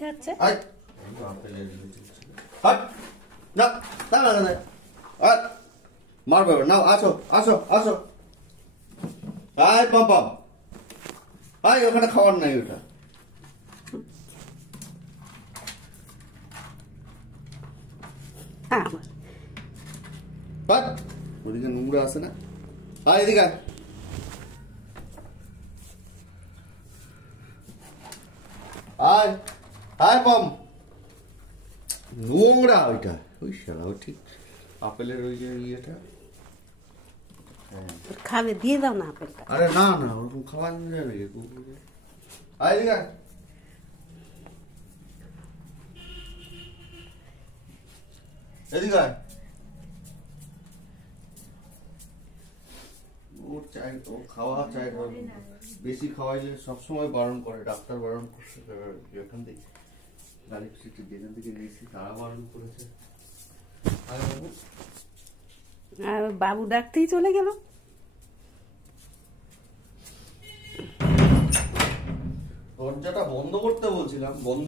খাচ্ছে? মারবে না, আসো আসো আসো। আয় পম, আয়, ওখানে খাবার নাই ওটা। ওদিকে নোংরা আছে না? আয় এদিকে আয়। আয় আয় পম, নোংরা ওইটা। ওই শালা, ও ঠিক আপেলের ওই যে ইয়েটা খাবে, দিয়ে দাও না আপেলটা। আরে না না, ওরকম খাবার যাবে। আয় এদিকে আয়। এদিকে আয়। ওর চাই, ও খাওয়া চাই, বেশি খাওয়াইলে সবসময় বারণ করে, ডাক্তার বারণ করছে। এখান থেকে গাড়ি সিটি যেখান থেকে নিয়েছি তারা বারণ করেছে। আর বাবু ডাকতেই চলে গেল। দরজাটা বন্ধ করতে বলছিলাম, বন্ধ